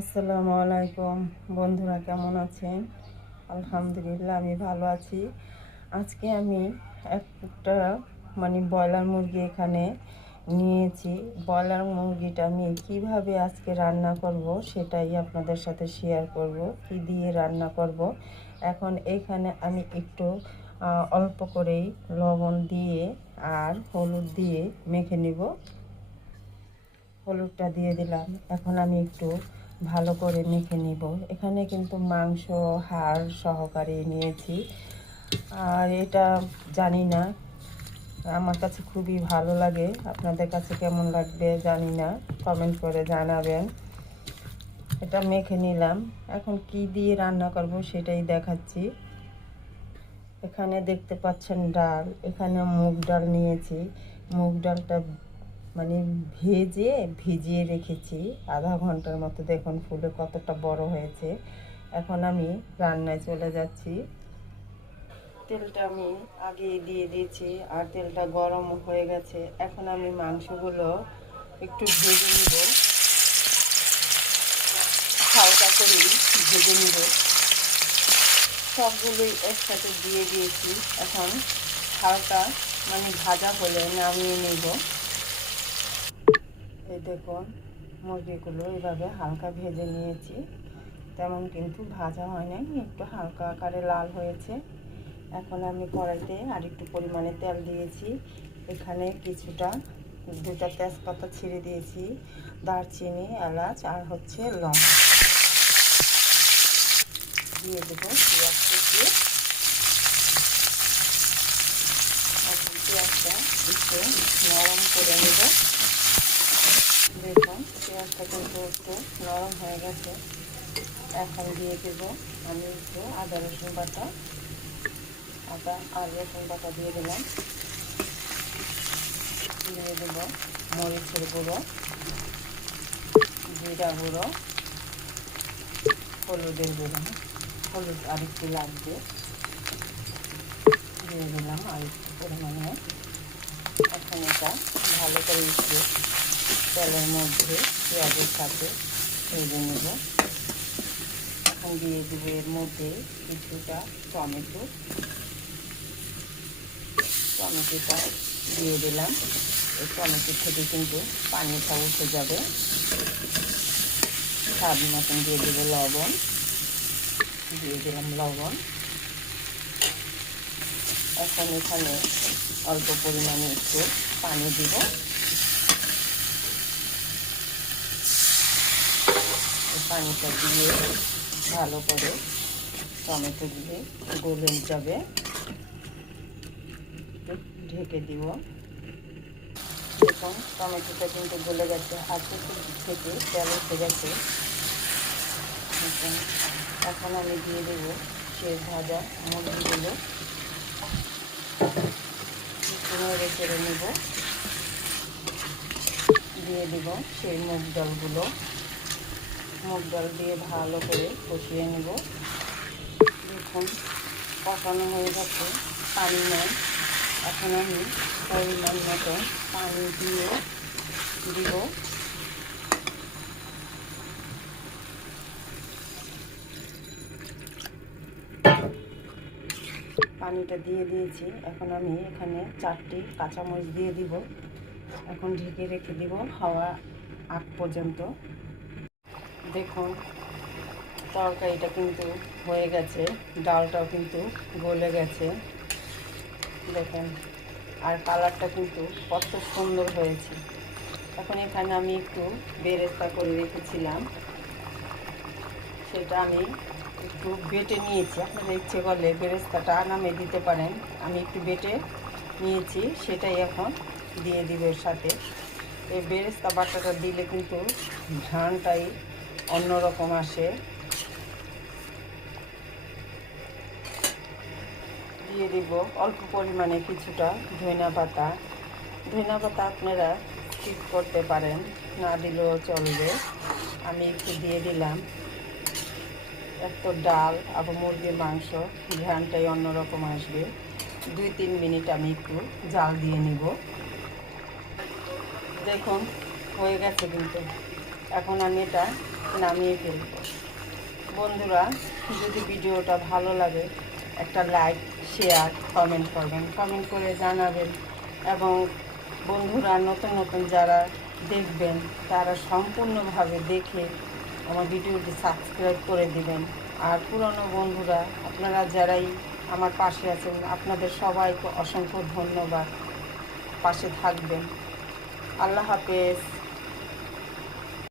আসসালামু আলাইকুম। বন্ধুরা কেমন আছেন? আলহামদুলিল্লাহ, আমি ভালো আছি। আজকে আমি একটা মানে ব্রয়লার মুরগি এখানে নিয়েছি। ব্রয়লার মুরগিটা আমি কীভাবে আজকে রান্না করব সেটাই আপনাদের সাথে শেয়ার করব, কি দিয়ে রান্না করব। এখন এখানে আমি একটু অল্প করেই লবণ দিয়ে আর হলুদ দিয়ে মেখে নিব। হলুদটা দিয়ে দিলাম। এখন আমি একটু ভালো করে মেখে নিব। এখানে কিন্তু মাংস, হাড় সহকারে নিয়েছি। আর এটা জানি না, আমার কাছে খুবই ভালো লাগে। আপনাদের কাছে কেমন লাগবে জানি না কমেন্ট করে জানাবেন। এটা মেখে নিলাম। এখন কি দিয়ে রান্না করব সেটাই দেখাচ্ছি। এখানে দেখতে পাচ্ছেন ডাল। এখানে মুগ ডাল নিয়েছি। মুগ ডালটা মানে ভেজে, ভিজিয়ে রেখেছি আধা ঘণ্টার মতো। দেখুন ফুলে কতটা বড় হয়েছে। এখন আমি রান্নায় চলে যাচ্ছি। তেলটা আমি আগে দিয়ে দিয়েছি আর তেলটা গরম হয়ে গেছে। এখন আমি মাংসগুলো একটু ভেজে নিব। হালকা করে ভেজে নিব। সবগুলোই একসাথে দিয়ে দিয়েছি। এখন হালকা মানে ভাজা হলে নামিয়ে নিব। এই দেখুন মুরগিগুলো এভাবে হালকা ভেজে নিয়েছি। তেমন কিন্তু ভাজা হয় নাই একটু হালকা আকারে লাল হয়েছে। এখন আমি কড়াইতে আর একটু পরিমাণে তেল দিয়েছি। এখানে কিছুটা দুটা তেজপাতা ছিঁড়ে দিয়েছি, দারচিনি, এলাচ আর হচ্ছে লং। দিয়ে দেবো পেঁয়াজ এখন পেঁয়াজটা একটু নরম করে নেব। দেখুন পেঁয়াজটা কিন্তু একটু নরম হয়ে গেছে। এখন দিয়ে দেব আমি একটু আদা রসুন বাটা। আদা, আর রসুন বাটা দিয়ে দিলাম। দিয়ে দেব মরিচের গুঁড়ো, জিরা গুঁড়ো, হলুদের গুঁড়ো। হলুদ আর একটু লাগবে। দিয়ে দিলাম আর একটু পরিমাণে। এখন এটা ভালো করে একটু তেলের মধ্যে পেঁয়াজের সাথে ভেজে নেব। এখন দিয়ে দেব এর মধ্যে কিছুটা টমেটো। টমেটোটা দিয়ে দিলাম। এই টমেটো থেকে কিন্তু পানিটা উঠে যাবে। স্বাদ মতন দিয়ে দেবো লবণ। দিয়ে দিলাম লবণ। এখন এখানে অল্প পরিমাণে একটু পানি দিব। পানিটা দিয়ে ভালো করে টমেটো দিয়ে গলে যাবে। ঢেকে দিব। দেখুন, টমেটোটা কিন্তু গলে গেছে। হাতে থেকে তেল উঠে গেছে। এখন আমি দিয়ে দেবো সে ভাজা মুরগিগুলো। নেড়ে চেড়ে নেব। দিয়ে দিব সেই মুগ ডালগুলো। মুগ ডাল দিয়ে ভালো করে কষিয়ে নেব। দেখুন, কষানো হয়ে গেছে। পানি নেই এখন আমি পরিমাণ মতো পানি দিয়ে দিব। পানিটা দিয়ে দিয়েছি। এখন আমি এখানে চারটি কাঁচামরিচ দিয়ে দিব। এখন ঢেকে রেখে দিব হাওয়া আগ পর্যন্ত। দেখুন, তরকারিটা কিন্তু হয়ে গেছে, ডালটাও কিন্তু গলে গেছে। দেখেন, আর কালারটা কিন্তু কত সুন্দর হয়েছে। এখন এখানে আমি একটু বেরেস্তা করে রেখেছিলাম। সেটা আমি একটু বেটে নিয়েছি। আপনারা ইচ্ছে করলে বেরেস্তাটা নামে দিতে পারেন। আমি একটু বেটে নিয়েছি, সেটাই এখন দিয়ে দিব এর সাথে। এই বেরেস্তা বাটাটা দিলে কিন্তু ঘ্রাণটাই অন্যরকম আসে। দিয়ে দিব অল্প পরিমাণে কিছুটা ধনিয়া পাতা। ধনিয়া পাতা আপনারা ঠিক করতে পারেন, না দিলেও চলবে। আমি একটু দিয়ে দিলাম। এত ডাল আবার মুরগির মাংস ঘ্রানটাই অন্যরকম আসবে। দুই তিন মিনিট আমি একটু জাল দিয়ে নিব। দেখুন, হয়ে গেছে কিন্তু। এখন আমি এটা নামিয়ে ফেলব। বন্ধুরা, যদি ভিডিওটা ভালো লাগে, একটা লাইক, শেয়ার, কমেন্ট করবেন। কমেন্ট করে জানাবেন। এবং বন্ধুরা, নতুন নতুন যারা দেখবেন, তারা সম্পূর্ণভাবে দেখে আমার ভিডিওটি সাবস্ক্রাইব করে দিবেন। আর পুরনো বন্ধুরা, আপনারা যারাই আমার পাশে আছেন, আপনাদের সবাইকে অসংখ্য ধন্যবাদ। পাশে থাকবেন। আল্লাহ হাফেজ।